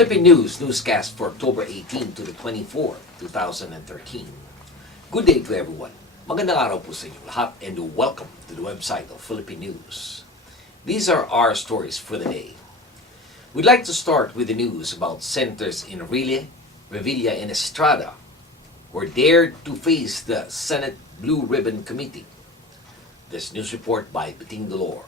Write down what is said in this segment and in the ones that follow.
Philippine News, newscast for October 18 to the 24th, 2013. Good day to everyone. Magandang araw po sa inyo lahat and welcome to the website of Philippine News. These are our stories for the day. We'd like to start with the news about senators in Revilla and Estrada were dared to face the Senate Blue Ribbon Committee. This news report by Beting Dolor.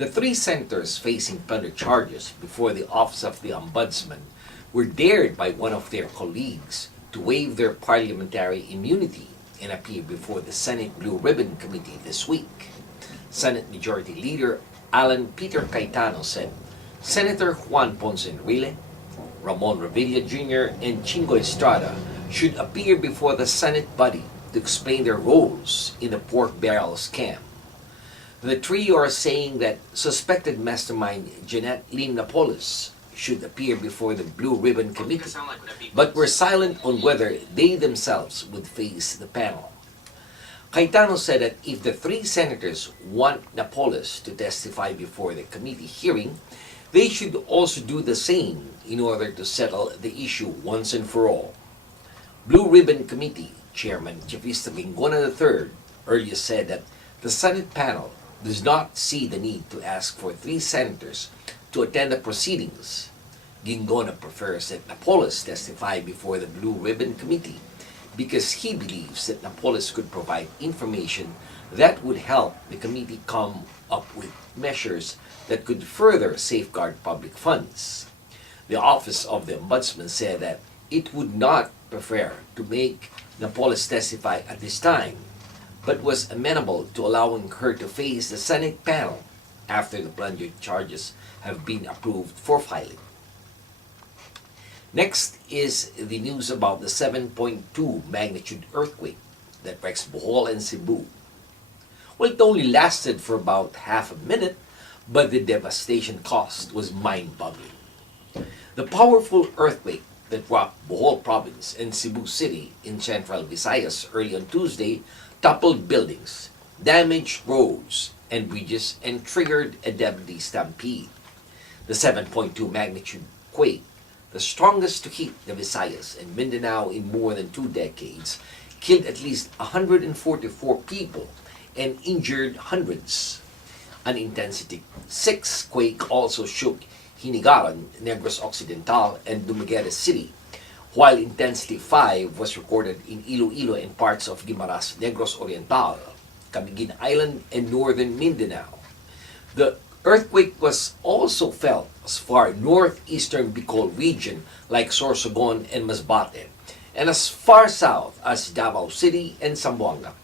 The three senators facing plunder charges before the Office of the Ombudsman were dared by one of their colleagues to waive their parliamentary immunity and appear before the Senate Blue Ribbon Committee this week. Senate Majority Leader Alan Peter Cayetano said Senator Juan Ponce Enrile, Ramon Revilla Jr., and Chingo Estrada should appear before the Senate body to explain their roles in the pork barrel scam. The trio are saying that suspected mastermind Jeanette Lim Napoles should appear before the Blue Ribbon Committee, but were silent on whether they themselves would face the panel. Cayetano said that if the three senators want Napoles to testify before the committee hearing, they should also do the same in order to settle the issue once and for all. Blue Ribbon Committee Chairman Chivista Gingona III earlier said that the Senate panel does not see the need to ask for three senators to attend the proceedings. Gingona prefers that Napoles testify before the Blue Ribbon Committee because he believes that Napoles could provide information that would help the committee come up with measures that could further safeguard public funds. The Office of the Ombudsman said that it would not prefer to make Napoles testify at this time, but was amenable to allowing her to face the Senate panel after the plunder charges have been approved for filing. Next is the news about the 7.2 magnitude earthquake that wrecks Bohol and Cebu. Well, it only lasted for about half a minute, but the devastation caused was mind-boggling. The powerful earthquake that rocked Bohol province and Cebu City in central Visayas early on Tuesday toppled buildings, damaged roads and bridges, and triggered a deadly stampede. The 7.2 magnitude quake, the strongest to hit the Visayas and Mindanao in more than 2 decades, killed at least 144 people and injured hundreds. An intensity 6 quake also shook Hinigaran, Negros Occidental, and Dumaguete City, while intensity 5 was recorded in Iloilo and parts of Guimaras, Negros Oriental, Camiguin Island, and northern Mindanao. The earthquake was also felt as far northeastern Bicol region like Sorsogon and Masbate, and as far south as Davao City and Zamboanga.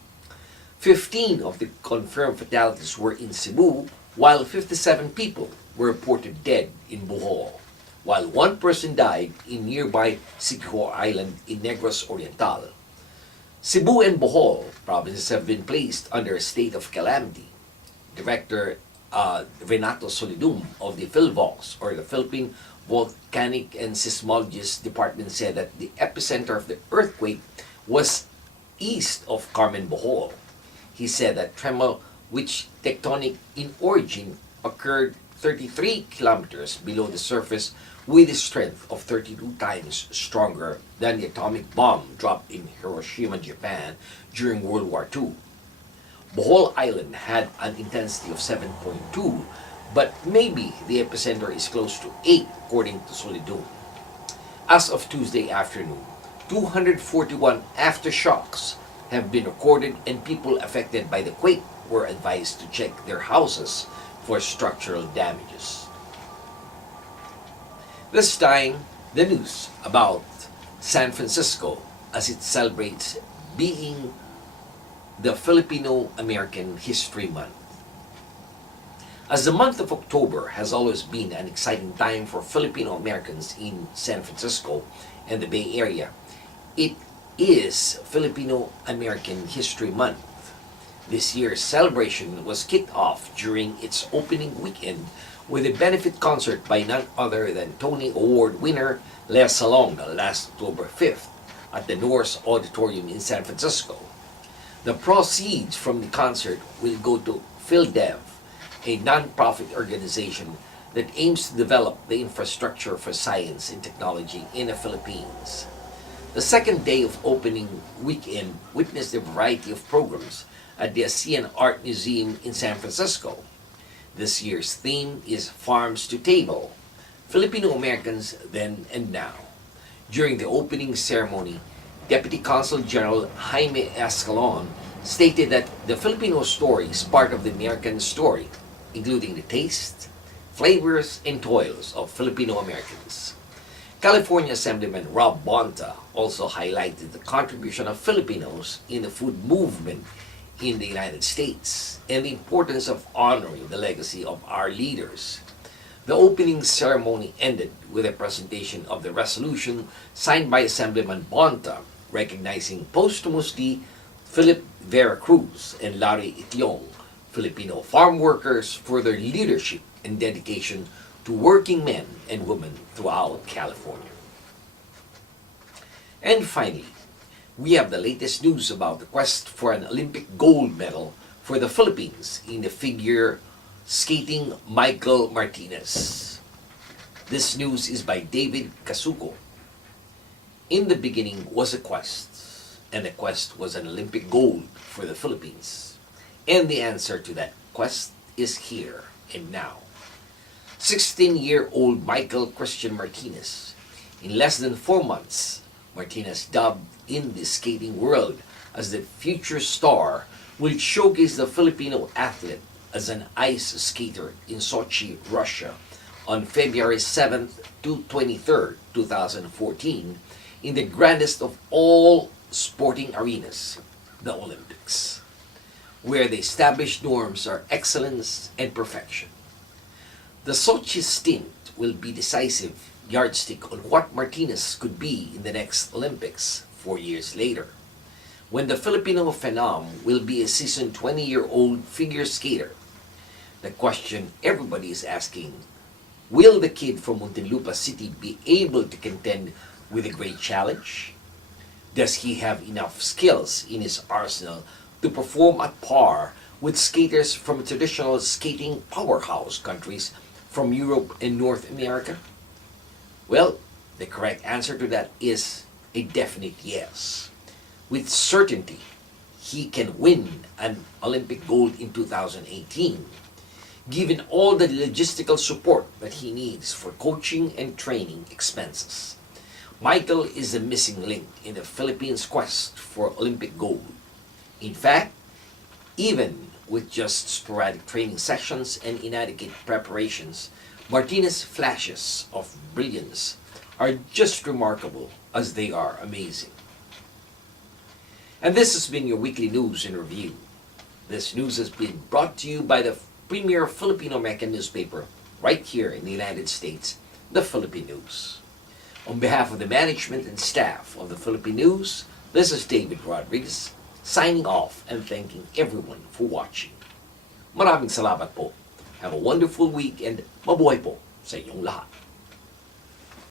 15 of the confirmed fatalities were in Cebu, while 57 people were reported dead in Bohol, while one person died in nearby Siquijor Island in Negros Oriental. Cebu and Bohol provinces have been placed under a state of calamity. Director Renato Solidum of the PhilVox, or the Philippine Volcanic and Seismologist Department, said that the epicenter of the earthquake was east of Carmen, Bohol. He said that tremor, which tectonic in origin, occurred 33 kilometers below the surface with a strength of 32 times stronger than the atomic bomb dropped in Hiroshima, Japan during World War II. Bohol Island had an intensity of 7.2, but maybe the epicenter is close to 8 according to Solidum. As of Tuesday afternoon, 241 aftershocks have been recorded and people affected by the quake were advised to check their houses for structural damages. This time, the news about San Francisco as it celebrates being the Filipino American History Month. As the month of October has always been an exciting time for Filipino Americans in San Francisco and the Bay Area, it is Filipino American History Month. This year's celebration was kicked off during its opening weekend with a benefit concert by none other than Tony Award winner Lea Salonga last October 5th at the Norse Auditorium in San Francisco. The proceeds from the concert will go to PhilDev, a non-profit organization that aims to develop the infrastructure for science and technology in the Philippines. The second day of opening weekend witnessed a variety of programs at the ASEAN Art Museum in San Francisco. This year's theme is Farms to Table, Filipino Americans Then and Now. During the opening ceremony, Deputy Consul General Jaime Escalon stated that the Filipino story is part of the American story, including the taste, flavors, and toils of Filipino Americans. California Assemblyman Rob Bonta also highlighted the contribution of Filipinos in the food movement in the United States and the importance of honoring the legacy of our leaders. The opening ceremony ended with a presentation of the resolution signed by Assemblyman Bonta recognizing posthumously Philip Vera Cruz and Larry Itlong, Filipino farm workers, for their leadership and dedication to working men and women throughout California. And finally, we have the latest news about the quest for an Olympic gold medal for the Philippines in the figure skating Michael Martinez. This news is by David Casuco. In the beginning was a quest, and the quest was an Olympic gold for the Philippines. And the answer to that quest is here and now. 16-year-old Michael Christian Martinez. In less than 4 months, Martinez, dubbed in the skating world as the future star, will showcase the Filipino athlete as an ice skater in Sochi, Russia on February 7th to 23rd, 2014 in the grandest of all sporting arenas, the Olympics, where the established norms are excellence and perfection. The Sochi stint will be decisive yardstick on what Martinez could be in the next Olympics 4 years later, when the Filipino phenom will be a seasoned 20-year-old figure skater. The question everybody is asking, will the kid from Muntinlupa City be able to contend with a great challenge? Does he have enough skills in his arsenal to perform at par with skaters from traditional skating powerhouse countries from Europe and North America? Well, the correct answer to that is a definite yes. With certainty, he can win an Olympic gold in 2018, given all the logistical support that he needs for coaching and training expenses. Michael is the missing link in the Philippines' quest for Olympic gold. In fact, even with just sporadic training sessions and inadequate preparations, Martinez's flashes of brilliance are just remarkable as they are amazing. And this has been your weekly news and review. This news has been brought to you by the premier Filipino-American newspaper right here in the United States, the Philippine News. On behalf of the management and staff of the Philippine News, this is David Rodriguez signing off and thanking everyone for watching. Maraming salamat po. Have a wonderful week and mabuhay po sa inyong lahat.